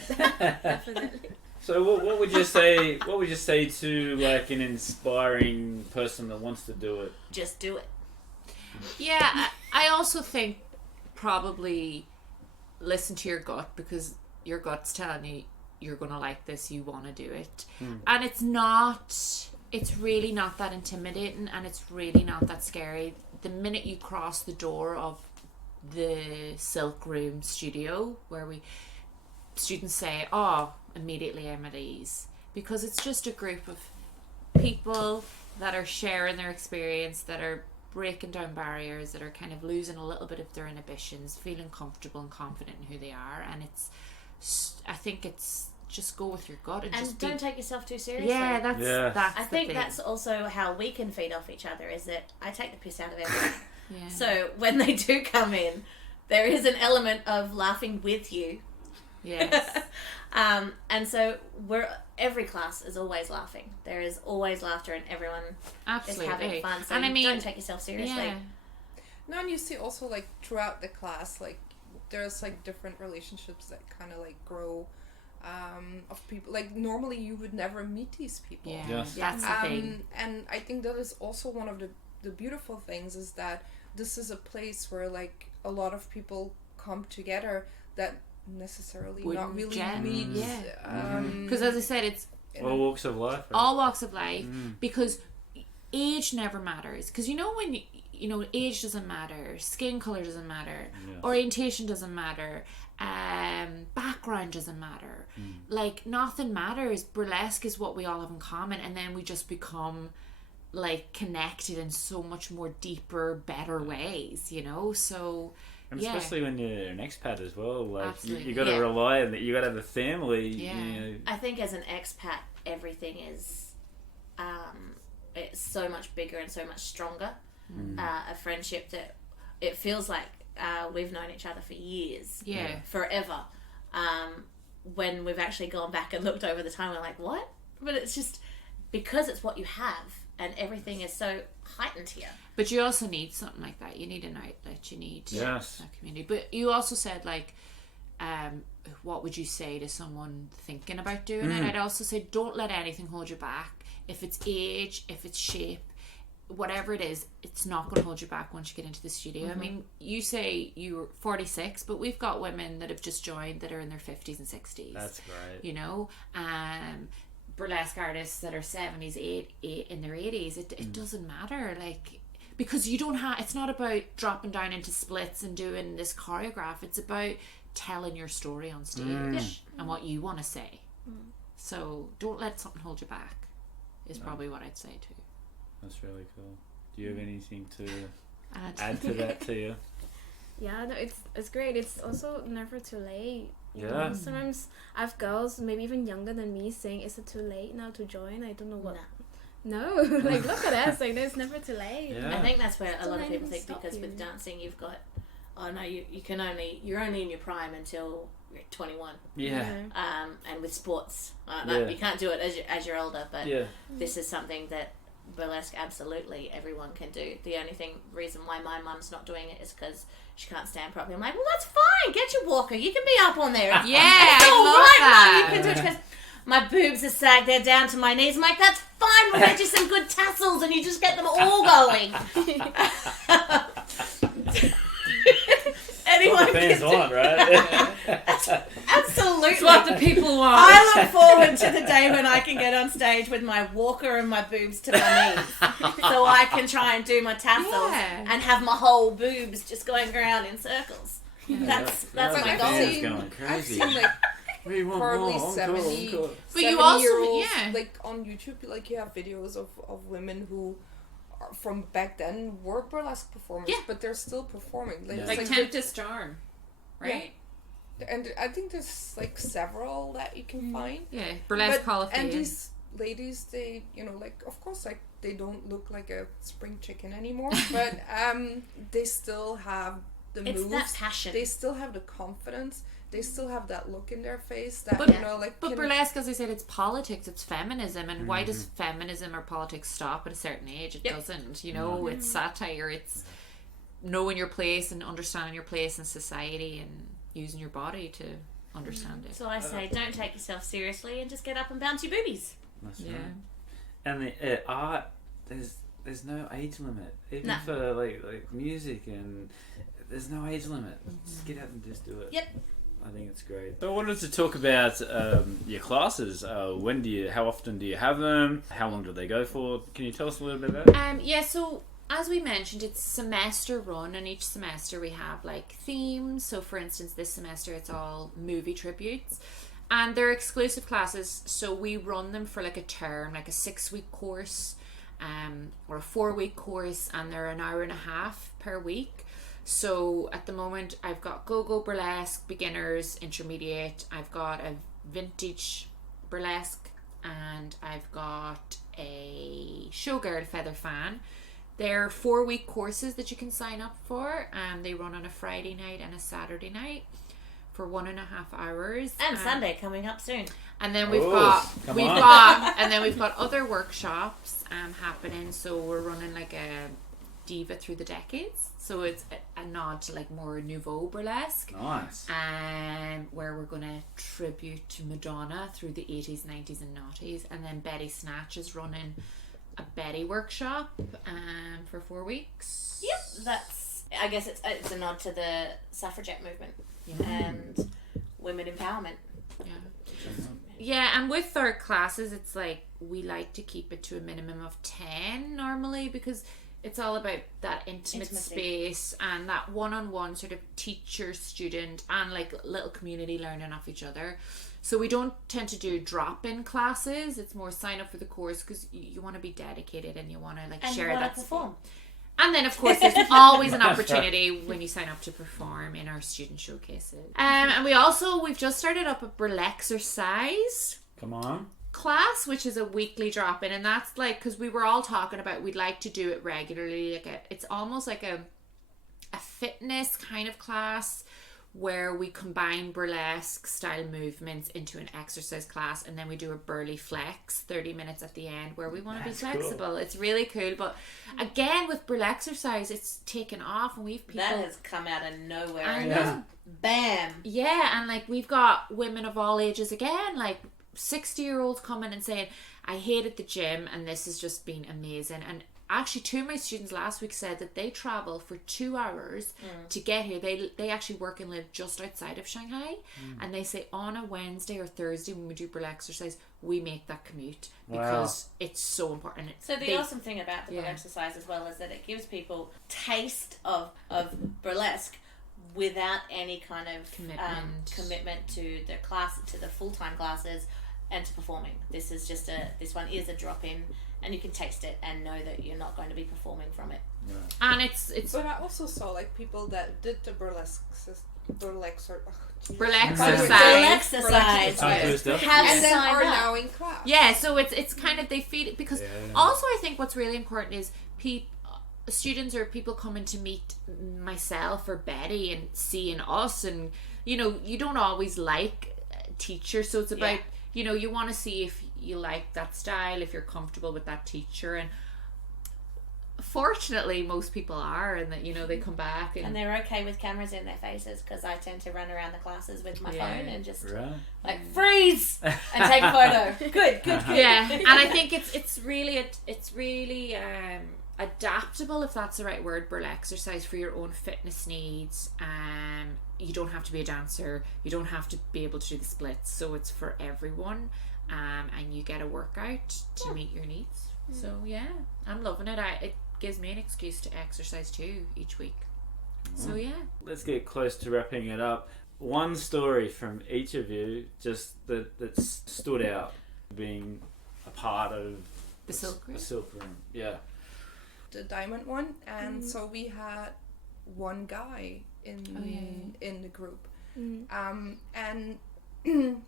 So what would you say? What would you say to like an inspiring person that wants to do it? Just do it. Yeah, I also think probably listen to your gut, because your gut's telling you you're gonna like this, you want to do it. And it's really not that intimidating, and it's really not that scary. The minute you cross the door of the Silk Room studio, where students say, oh, immediately I'm at ease, because it's just a group of people that are sharing their experience, that are breaking down barriers, that are kind of losing a little bit of their inhibitions, feeling comfortable and confident in who they are. And I think it's just go with your gut and just don't take yourself too seriously. Yeah, that's I think that's also how we can feed off each other, is that I take the piss out of everyone. Yeah. So when they do come in, there is an element of laughing with you. Yes. And so every class is always laughing. There is always laughter, and everyone Absolutely. is having fun. So and I mean, don't take yourself seriously. Yeah. No, and you see also like throughout the class, like there's like different relationships that kind of like grow, of people. Like normally you would never meet these people. Yeah. Yes. That's the thing. And I think that is also one of the beautiful things, is that this is a place where like a lot of people come together that necessarily Wouldn't not really gel. meet. Yeah. Because as I said, it's All walks of life. Right? all walks of life, because age never matters. Because when age doesn't matter, skin color doesn't matter, orientation doesn't matter, background doesn't matter. Like nothing matters. Burlesque is what we all have in common, and then we just become like connected in so much more deeper, better ways. So. And especially when you're an expat as well, like you got to Yeah. rely on that. You got to have a family. Yeah. I think as an expat, everything is it's so much bigger and so much stronger. A friendship that it feels like we've known each other for years, forever. When we've actually gone back and looked over the time, we're like, what? But it's just because it's what you have, and everything is so heightened here. But you also need something like that. You need an outlet. You need Yes. that community. But you also said, like, what would you say to someone thinking about doing it? I'd also say don't let anything hold you back. If it's age, if it's shape, whatever it is, it's not going to hold you back once you get into the studio. I mean, you say you're 46, but we've got women that have just joined that are in their 50s and 60s. That's great. Burlesque artists that are 70s, in their 80s. It doesn't matter, like, because you don't have. It's not about dropping down into splits and doing this choreograph. It's about telling your story on stage and what you want to say. So don't let something hold you back. Is probably what I'd say too. That's really cool. Do you have anything to add to that to you? Yeah, no, it's great. It's also never too late. Yeah. Sometimes I have girls, maybe even younger than me, saying, "Is it too late now to join?" I don't know what. No, like look at us. Like it's never too late. Yeah. I think that's where a lot of people think, stop because you. with dancing you've got, you're only in your prime until you're 21. Yeah. And with sports, Yeah. you can't do it as you're older. But Yeah. this is something that burlesque absolutely everyone can do. The only reason why my mum's not doing it is because she can't stand properly. I'm like, well, that's fine. Get your walker. You can be up on there. Yeah, It's I all love right, that. Mum. You can do it. She goes, my boobs are sagged. They're down to my knees. I'm like, that's fine. We'll get you some good tassels, and you just get them all going. Anyone What the fans can do- want, right? Absolutely. It's what the people want. I look forward to the day when I can get on stage with my walker and my boobs to my knees, so I can try and do my tassels and have my whole boobs just going around in circles. That's Yeah, my the goal. fans going crazy. I've seen like We want probably more. 70, Encore. But you also- 70-year-olds, yeah. like on YouTube, like you have videos of women who are from back then were burlesque performers, Yeah. but they're still performing. Like, Yeah. it's Like like Tempest Storm, right? and I think there's like several that you can find. Yeah, Burlesque But- Hall of and Fame. these ladies, they, like, of course, like, they don't look like a spring chicken anymore, but they still have the It's moves. that passion. They still have the confidence. They still have that look in their face that, But- like... But can- burlesque, as I said, it's politics, it's feminism, and why does feminism or politics stop at a certain age? It doesn't, it's satire, it's knowing your place and understanding your place in society and using your body to understand it. So I say, don't take yourself seriously and just get up and bounce your boobies. That's Yeah. right. And the art, there's no age limit, even No. for like music, and there's no age limit. Just get out and just do it. Yep. I think it's great. So I wanted to talk about your classes. How often do you have them? How long do they go for? Can you tell us a little bit about it? Yeah, so as we mentioned, it's semester run, and each semester we have like themes. So for instance, this semester it's all movie tributes. And they're exclusive classes, so we run them for like a term, like a 6-week course, or a 4-week course, and they're an hour and a half per week. So at the moment, I've got Go-Go Burlesque, beginners, intermediate. I've got a vintage burlesque, and I've got a showgirl feather fan. They're 4-week courses that you can sign up for. They run on a Friday night and a Saturday night for 1.5 hours. And Sunday coming up soon. And then we've got other workshops happening. So we're running like a Diva Through the Decades. So it's a nod to like more nouveau burlesque. Nice. Where we're going to tribute to Madonna through the 80s, 90s and noughties. And then Betty Snatch is running a Betty workshop for 4 weeks. Yep, I guess it's a nod to the suffragette movement and women empowerment. Yeah, and with our classes, it's like we like to keep it to a minimum of 10 normally, because it's all about that intimacy. Space and that one-on-one sort of teacher-student and like little community learning off each other. So we don't tend to do drop-in classes. It's more sign up for the course because you want to be dedicated and you want to like share that perform. And then of course there's always an opportunity when you sign up to perform in our student showcases. And we've just started up a Burlexercise. Come on. Class, which is a weekly drop-in, and that's like, because we were all talking about we'd like to do it regularly, like it's almost like a fitness kind of class where we combine burlesque style movements into an exercise class, and then we do a burly flex 30 minutes at the end where we want to be flexible. Cool. It's really cool, but again with Burlexercise it's taken off, and we've people that has come out of nowhere. I know. Bam. Yeah, and like we've got women of all ages again, like 60-year-olds coming and saying, I hated the gym and this has just been amazing. And actually 2 of my students last week said that they travel for 2 hours to get here. They actually work and live just outside of Shanghai, and they say on a Wednesday or Thursday when we do Burlexercise, we make that commute because it's so important. So the awesome thing about the Burlexercise as well is that it gives people taste of burlesque without any kind of commitment to the class, to the full-time classes and to performing. This one is a drop-in, and you can taste it and know that you're not going to be performing from it. And it's But I also saw like people that did the Burlexercise and then are now in class. Yeah, so it's kind of, they feed it because also I think what's really important is students or people coming to meet myself or Betty and seeing us, and you don't always like teachers, so it's about you want to see if you like that style, if you're comfortable with that teacher, and fortunately most people are, and that they come back and they're okay with cameras in their faces, because I tend to run around the classes with my phone and just like freeze and take a photo. Good. Yeah, and I think it's really adaptable, if that's the right word, Burlexercise for your own fitness needs. You don't have to be a dancer, you don't have to be able to do the splits, so it's for everyone, and you get a workout to meet your needs. So yeah, I'm loving it. It gives me an excuse to exercise too each week. So yeah, let's get close to wrapping it up. One story from each of you just that stood out being a part of the Silk Room. Yeah, the diamond one, and so we had one guy in the group, and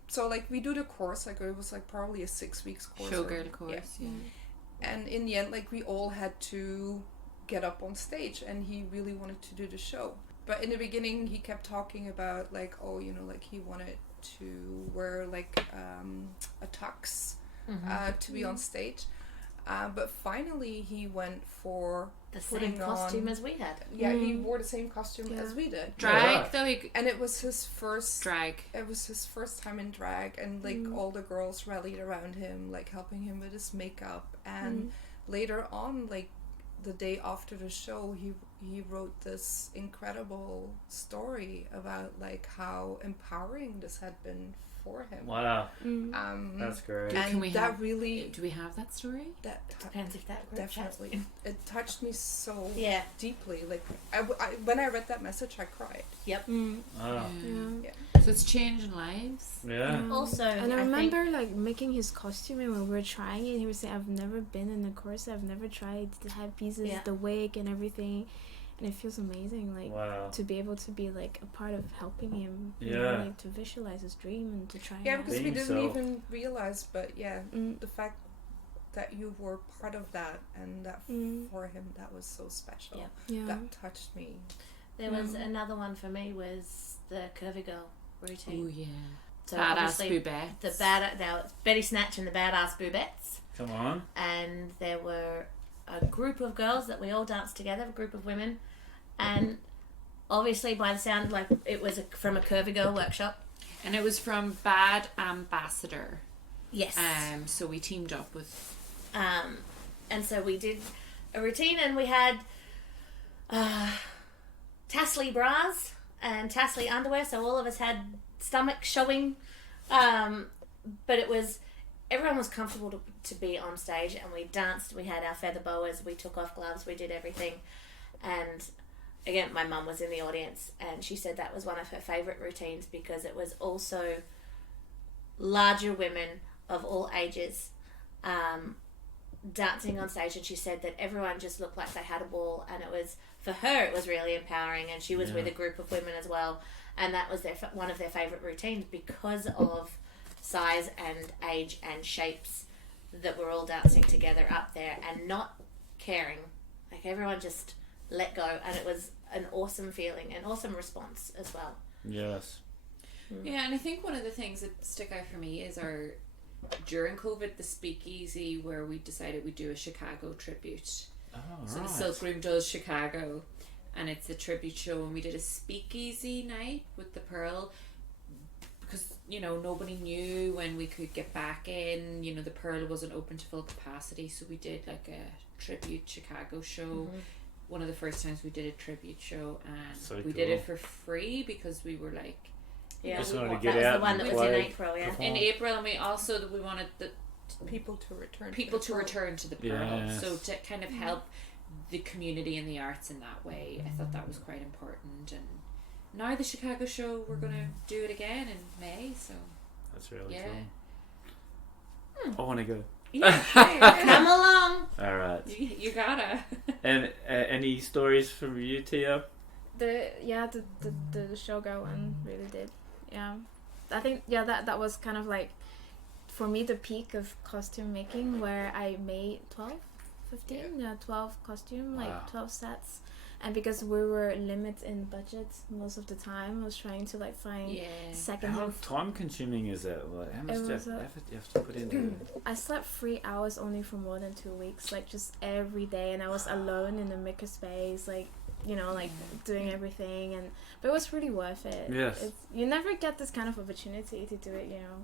so like we do the course, like it was like probably a 6 weeks course, showgirl course, and in the end, like we all had to get up on stage, and he really wanted to do the show. But in the beginning, he kept talking about like, like he wanted to wear like a tux to be on stage. But finally, he went for the same costume as we had. Yeah, he wore the same costume as we did. Drag, though, and it was his first drag. It was his first time in drag, and like all the girls rallied around him, like helping him with his makeup. And later on, like the day after the show, he wrote this incredible story about like how empowering this had been for him. Wow. That's great. And Can we that have, really do we have that story? that Depends if that group chat's definitely it touched me so Yeah. deeply. Like I, when I read that message, I cried. Yep. Wow. So it's changing lives. Yeah. Also, And I think- remember like making his costume, and when we were trying it, he was saying, "I've never been in a corset. I've never tried the headpieces, Yeah. the wig, and everything." And it feels amazing, like Wow. to be able to be like a part of helping him. You Yeah. know, like to visualize his dream and to try. Yeah, it out. because we Being didn't so- even realize, but yeah, Mm. the fact that you were part of that and that for him, that was so special. Yeah. Yeah. That touched me. there was another one for me was the Curvy Girl routine. Oh yeah. So Badass obviously Boobette. the now it's Betty Snatch and the Badass Boobettes, Come on. and there were a group of girls that we all danced together, a group of women, and obviously by the sound like it was from a Curvy Girl workshop. And it was from Bad Ambassador. Yes. So we teamed up with. And so we did a routine, and we had tassely bras and tassely underwear, so all of us had stomach showing, but it was everyone was comfortable to be on stage, and we danced. We had our feather boas, we took off gloves, we did everything. And again, my mum was in the audience, and she said that was one of her favourite routines because it was also larger women of all ages dancing on stage, and she said that everyone just looked like they had a ball, and it was, for her, it was really empowering, and she was with a group of women as well, and that was one of their favourite routines because of size and age and shapes that were all dancing together up there and not caring. Like everyone just let go, and it was an awesome feeling, an awesome response as well. Yes. Yeah, and I think one of the things that stick out for me is during COVID, the speakeasy where we decided we'd do a Chicago tribute. Oh, So right. the Silk Room does Chicago, and it's a tribute show, and we did a speakeasy night with the Pearl because, you know, nobody knew when we could get back in. You know, the Pearl wasn't open to full capacity, so we did like a tribute Chicago show. One of the first times we did a tribute show, and So we did it cool. for free because we were like, Yeah, Just we wanted to that get was out the one and that was in play. April, yeah. in April, and we wanted the People to return. people to to the return to the Pearl. Yes. So to kind of help the community and the arts in that way, I thought that was quite important. And now the Chicago show, we're going to do it again in May. So That's really yeah. cool. I want to go. Come along. All right. You gotta. And any stories from you, Tia? The showgirl one really did. Yeah, I think that was kind of like for me the peak of costume making, where I made 12 costume, Wow. like 12 sets. And because we were limited in budget most of the time, I was trying to like find Yeah. second How hand. time consuming is it? Like, how much It was effort you have to put into it? I slept 3 hours only for more than 2 weeks, like just every day, and I was alone in the maker space, like, you know, like doing everything, but it was really worth it. Yes. You never get this kind of opportunity to do it, you know,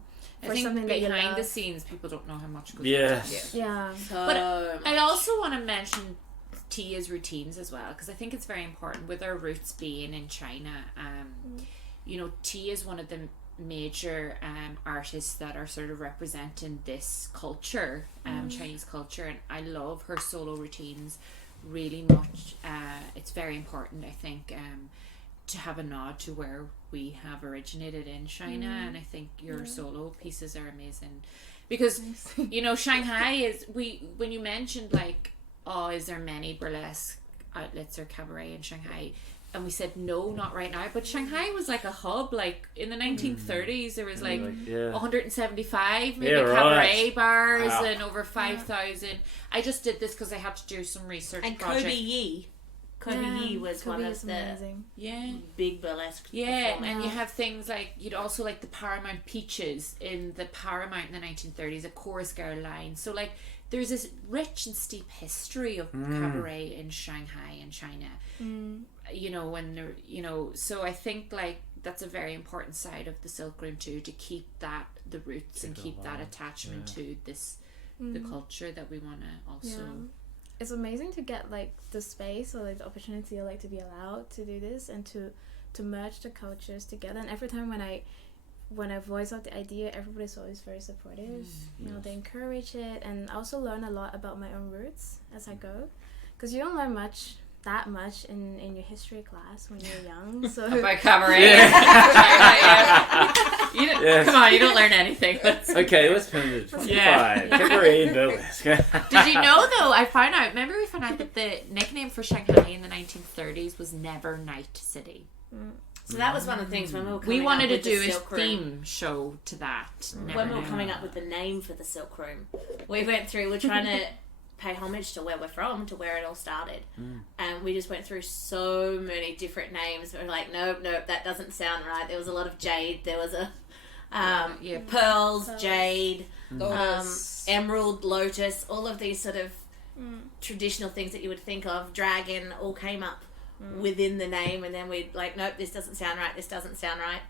I for think something that you behind the love. scenes, people don't know how much goes Yes. Yeah. But I also want to mention Tia's routines as well, because I think it's very important with our roots being in China. You know, Tia is one of the major artists that are sort of representing this culture, Chinese culture, and I love her solo routines really much. It's very important, I think, to have a nod to where we have originated in China, and I think your solo pieces are amazing because you know, Shanghai is, when you mentioned like, oh, is there many burlesque outlets or cabaret in Shanghai, and we said no, not right now, but Shanghai was like a hub. Like in the 1930s there was like 175 maybe cabaret bars. Wow. And over 5,000. I just did this because I had to do some research And project. Kobe Yee was one of the amazing. big burlesque Yeah, performers. and you have things like, you'd also like the Paramount Peaches in the Paramount in the 1930s, a chorus girl line. So like there's this rich and steep history of cabaret in Shanghai and China. You know, when they're, you know, so I think like that's a very important side of the Silk Room too, to keep that, the roots, and keep that attachment to this, the culture that we want to also it's amazing to get like the space or like the opportunity or like to be allowed to do this and to merge the cultures together. And every time when I voice out the idea, everybody's always very supportive. You know, they encourage it, and I also learn a lot about my own roots as I go, because you don't learn that much in your history class when you're young. So About cabaret. You don't, Come on, you don't learn anything. Okay, let's move to 25. Yeah. Cabaret and Burlesque. Did you know though? Remember we found out that the nickname for Shanghai in the 1930s was Never Night City. So that was one of the things when we were coming We wanted up to with do the a Silk Room. theme show to that. When we were coming up with the name for the Silk Room, we're trying to pay homage to where we're from, to where it all started. And we just went through so many different names. We were like, nope, that doesn't sound right. There was a lot of jade. There was a pearls, jade, emerald, lotus, all of these sort of traditional things that you would think of, dragon, all came up within the name. And then we'd like, nope, this doesn't sound right.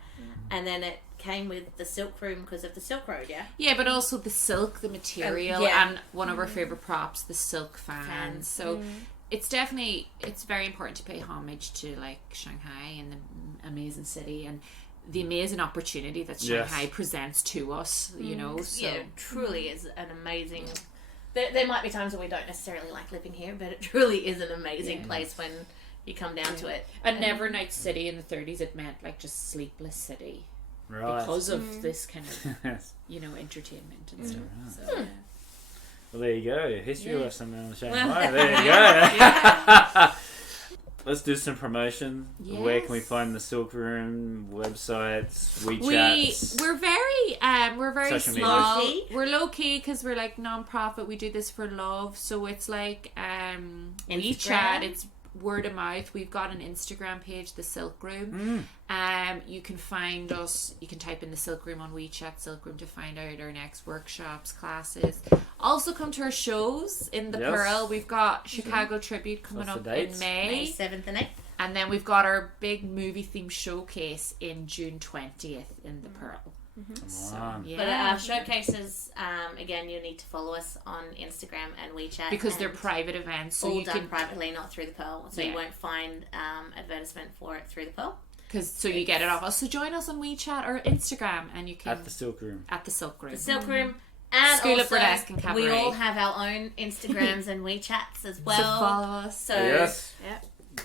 And then it came with the Silk Room because of the Silk Road, Yeah, but also the silk, the material, and one of our favourite props, the silk fans. So it's very important to pay homage to like Shanghai and the amazing city and the amazing opportunity that Shanghai presents to us, you know. So yeah, it truly is an amazing... There might be times when we don't necessarily like living here, but it truly is an amazing place when you come down to it. A Never Night City in the 30s, it meant like just sleepless city. Right. Because of this kind of, you know, entertainment and stuff. So, Well, there you go. History lesson on Shanghai. There you go. Let's do some promotion. Yes. Where can we find the Silk Room? Websites, WeChats? We're very Social media. small. Low-key. We're low key because we're like non-profit. We do this for love. So it's like WeChat. It's word of mouth. We've got an Instagram page, the Silk Room. You can find us. You can type in the Silk Room on WeChat, Silk Room, to find out our next workshops, classes. Also come to our shows in the Pearl. We've got Chicago Tribute coming up in May 7th and 8th. and then we've got our big movie theme showcase in June 20th in the Pearl. So, But our showcases, again, you need to follow us on Instagram and WeChat because they're private events, so all you done can privately, not through the Pearl. So you won't find advertisement for it through the Pearl. you get it off us. So join us on WeChat or Instagram, and you can At the Silk Room. at the Silk Room. The Silk Room. And School of also, Burlesque and Cabaret. we all have our own Instagrams and WeChats as well. So follow us. So Yes.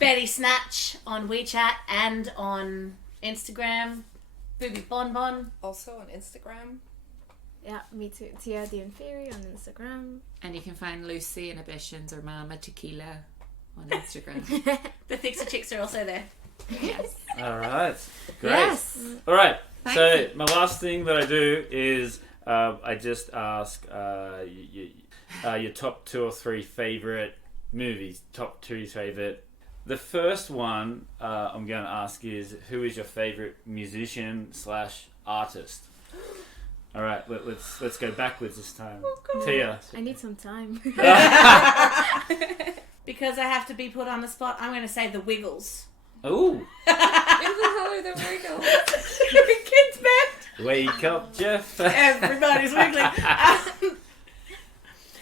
Betty Snatch on WeChat and on Instagram. Boobie BonBon. Also on Instagram. Yeah, me too. Tia the Inferi on Instagram. And you can find Lucy Inhibitions or Mama Tequila on Instagram. The Fixer Chicks are also there. Yes. All right. Great. Yes. All right. Thank So you. my last thing that I do is I just ask your top 2 or 3 favorite movies. Top 2 favorite. The first one I'm going to ask is, who is your favorite musician / artist? All right, let's go backwards this time. Tia. I need some time. Because I have to be put on the spot, I'm going to say the Wiggles. Ooh. Who the hell are the Wiggles? Kids band. Wake up, Jeff. Everybody's wiggling.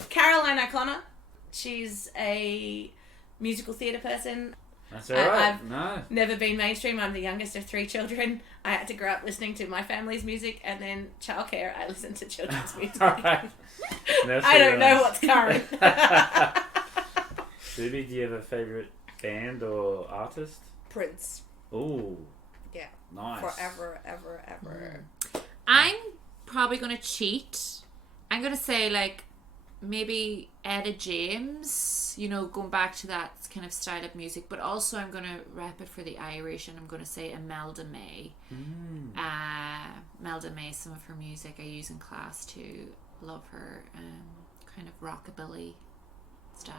Caroline O'Connor. She's a musical theatre person. That's all right. I've never been mainstream. I'm the youngest of 3 children. I had to grow up listening to my family's music, and then childcare, I listened to children's music. All right. That's I don't very know nice. what's current. Boobie, do you have a favorite band or artist? Prince. Ooh. Yeah. Nice. Forever, ever, ever. I'm probably going to cheat. I'm going to say, like, maybe Etta James, you know, going back to that kind of style of music, but also I'm going to rep it for the Irish, and I'm going to say Imelda May. Imelda May, some of her music I use in class too. Love her kind of rockabilly style.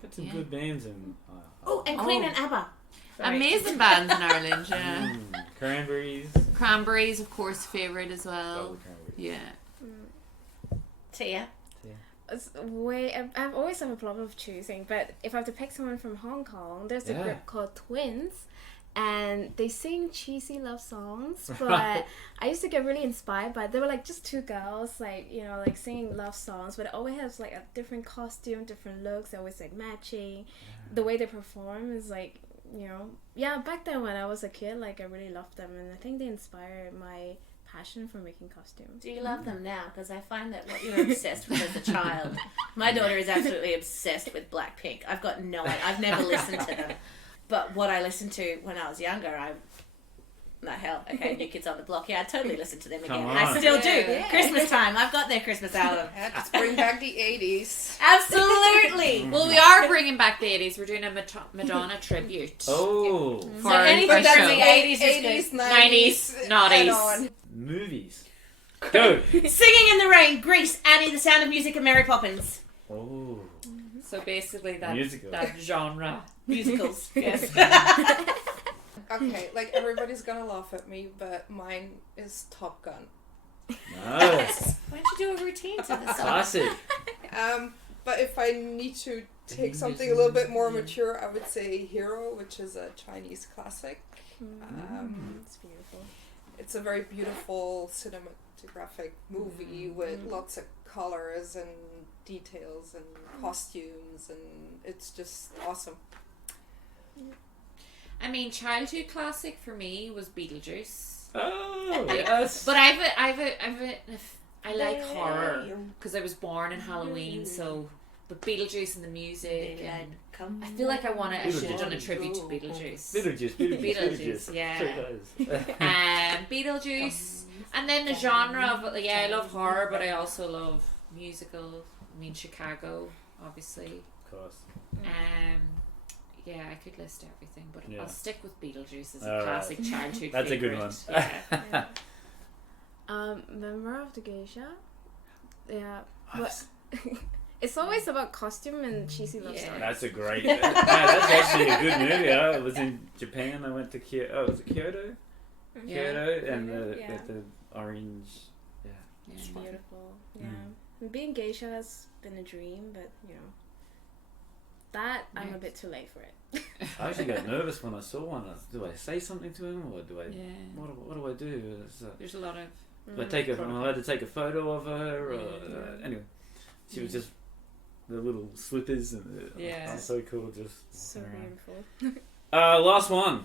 Got some good bands in. Oh, and Queen and ABBA. Sorry. Amazing bands in Ireland, yeah. Cranberries. Cranberries, of course, favourite as well. Love the Cranberries. Yeah. Tia. I've always have a problem with choosing, but if I have to pick someone from Hong Kong, there's a group called Twins, and they sing cheesy love songs, but I used to get really inspired by it. They were like just two girls, like, you know, like singing love songs, but it always has like a different costume, different looks. They're always like matching. The way they perform is like, you know, yeah, back then when I was a kid, like I really loved them, and I think they inspired my passion for making costumes. Do you love them now? Because I find that what you were obsessed with as a child. My daughter is absolutely obsessed with Blackpink. I've got no idea. I've never listened to them. But what I listened to when I was younger, New Kids on the Block. Yeah, I totally listened to them again. Come And I on. still do. Yeah. Christmas time. I've got their Christmas album. Let's bring back the 80s. Absolutely. Well, we are bringing back the 80s. We're doing a Madonna tribute. Oh. For So anything our that's show. the 80s is 80s, good. 90s, and 90s. on. Movies. Go. Singing in the Rain, Grease, Annie, The Sound of Music, and Mary Poppins. Oh. So basically that Musical. that genre. Musicals. Yes. Okay, like everybody's gonna laugh at me, but mine is Top Gun. Nice. Why don't you do a routine to this song? Classic. But if I need to take something a little bit more mature, I would say Hero, which is a Chinese classic. It's beautiful. It's a very beautiful cinematographic movie with lots of colors and details and costumes, and it's just awesome. I mean, childhood classic for me was Beetlejuice. Oh, yes. But I like horror because I was born in Halloween, so but Beetlejuice and the music, and I feel like I should have done a tribute to Beetlejuice. Beetlejuice. Yeah. Sure does. Beetlejuice, and then the genre of I love horror, but I also love musical. I mean, Chicago, obviously. Of course. Yeah, I could list everything, but Yeah. I'll stick with Beetlejuice as a Alright. classic childhood That's a good favourite. one. Yeah. Memoir of the Geisha. Yeah. But it's always about costume and cheesy love Yeah. stories. That's a great. That's actually a good movie. I was in Japan. I went to Kyoto. Oh, was it Kyoto? Yeah. Kyoto and Yeah. the orange. Yeah. It's Yeah. beautiful. Yeah. And being geisha has been a dream, but you know, that I'm a bit too late for it. I actually got nervous when I saw one. Do I say something to him or do I? Yeah. What do I do? There's a lot of Do I take am I allowed to take a photo of her? Or, anyway, she was just the little slippers and Yeah. so cool. Just So walking around. beautiful. Last one.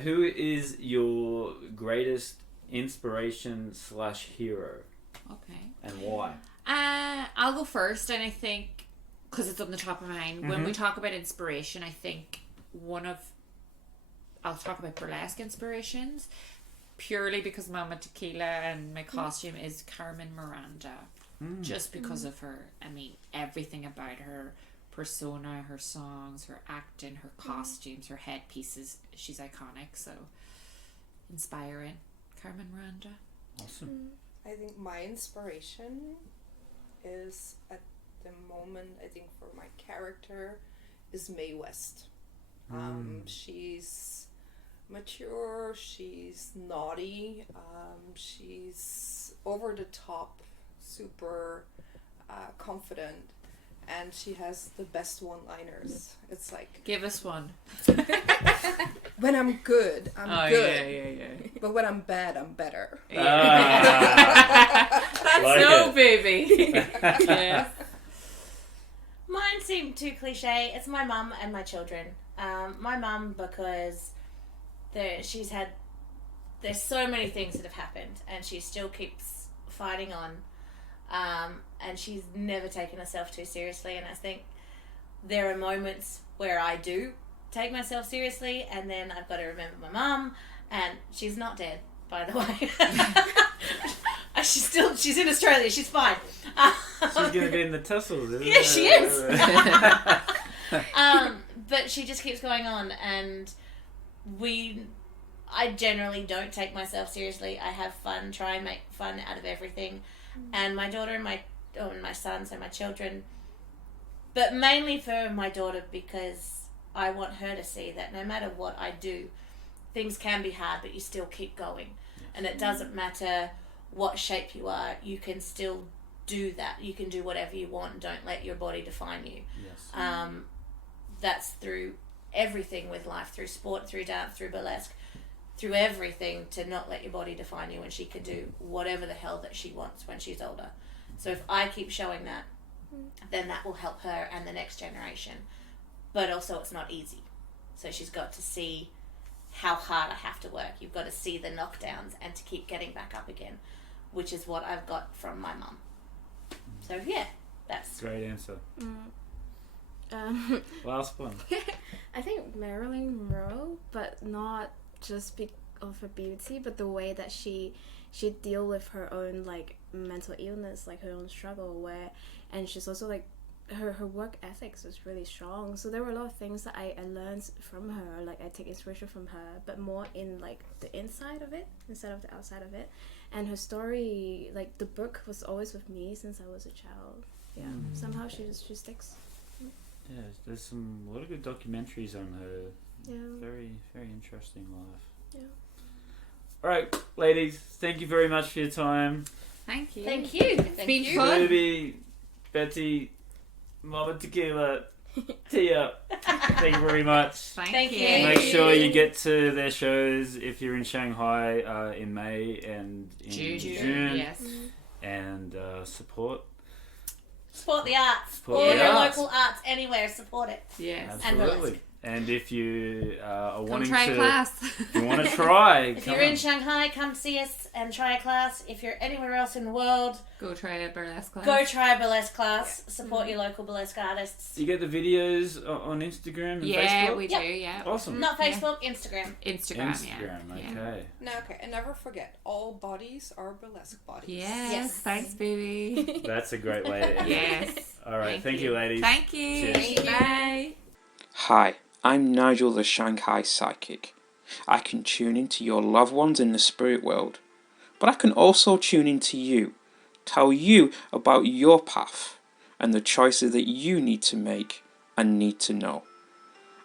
Who is your greatest inspiration / hero okay. and why? I'll go first, and I think because it's on the top of my mind when we talk about inspiration, I think I'll talk about burlesque inspirations purely because Mama Tequila and my costume is Carmen Miranda, just because of her. I mean, everything about her persona, her songs, her acting, her costumes, her headpieces. She's iconic, so inspiring. Carmen Miranda. Awesome. I think my inspiration is at the moment, I think for my character, is Mae West. She's mature, she's naughty, she's over the top, super confident, and she has the best one-liners. It's like, Give us one. when I'm good, I'm good. Yeah. But when I'm bad, I'm better. That's Like no it. baby. Yeah. Mine seem too cliche. It's my mum and my children. My mum, because there's so many things that have happened, and she still keeps fighting on. And she's never taken herself too seriously. And I think there are moments where I do take myself seriously, and then I've got to remember my mum, and she's not dead, by the way. She's in Australia. She's fine. She's gonna be in the tussles, isn't Yeah, she is. But she just keeps going on, and I generally don't take myself seriously. I have fun, try and make fun out of everything. And my daughter and my sons and my children, but mainly for my daughter, because I want her to see that no matter what I do, things can be hard, but you still keep going. And it doesn't matter what shape you are, you can still do that. You can do whatever you want. Don't let your body define you. Yes. That's through everything with life, through sport, through dance, through burlesque, through everything, to not let your body define you, and she can do whatever the hell that she wants when she's older. So if I keep showing that, then that will help her and the next generation. But also it's not easy. So she's got to see how hard I have to work. You've got to see the knockdowns and to keep getting back up again, which is what I've got from my mum. So yeah, that's... Great answer. Last one. I think Marilyn Monroe, but not just because of her beauty, but the way that she deal with her own like mental illness, like her own struggle, and she's also like her work ethics was really strong. So there were a lot of things that I learned from her. Like I take inspiration from her, but more in like the inside of it instead of the outside of it. And her story, like the book, was always with me since I was a child. Yeah, somehow she sticks. Yeah, there's a lot of good documentaries on her. Yeah. Very, very interesting life. Yeah. All right, ladies, thank you very much for your time. Thank you. Thank you. It's been fun. Boobie, Betty, Mama Tequila, Tia, thank you very much. Thank you. Make sure you get to their shows if you're in Shanghai in May and in June. Yes. And support Support the arts. Support All the your arts. local arts anywhere, support it. Yes. Absolutely. And if you are Come wanting try to, a class. if you want to try, If come you're in on. Shanghai, come see us and try a class. If you're anywhere else in the world, Go try a burlesque class. go try a burlesque class. Support your local burlesque artists. You get the videos on Instagram and Yeah, Facebook? we do. Yeah. Awesome. Not Facebook, Instagram. Instagram. Instagram, Yeah. okay. No, okay, and never forget, all bodies are burlesque bodies. Yes. Yes. Thanks, baby. That's a great way to end it. Yes. All right, thank you, ladies. Thank you. Cheers. Bye. Hi, I'm Nigel the Shanghai Psychic. I can tune into your loved ones in the spirit world, but I can also tune into you, tell you about your path and the choices that you need to make and need to know.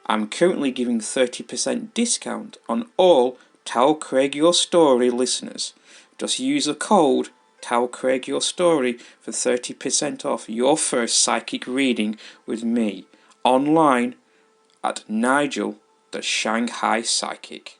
I'm currently giving 30% discount on all Tell Craig Your Story listeners. Just use the code Tell Craig Your Story for 30% off your first psychic reading with me online at Nigel the Shanghai Psychic.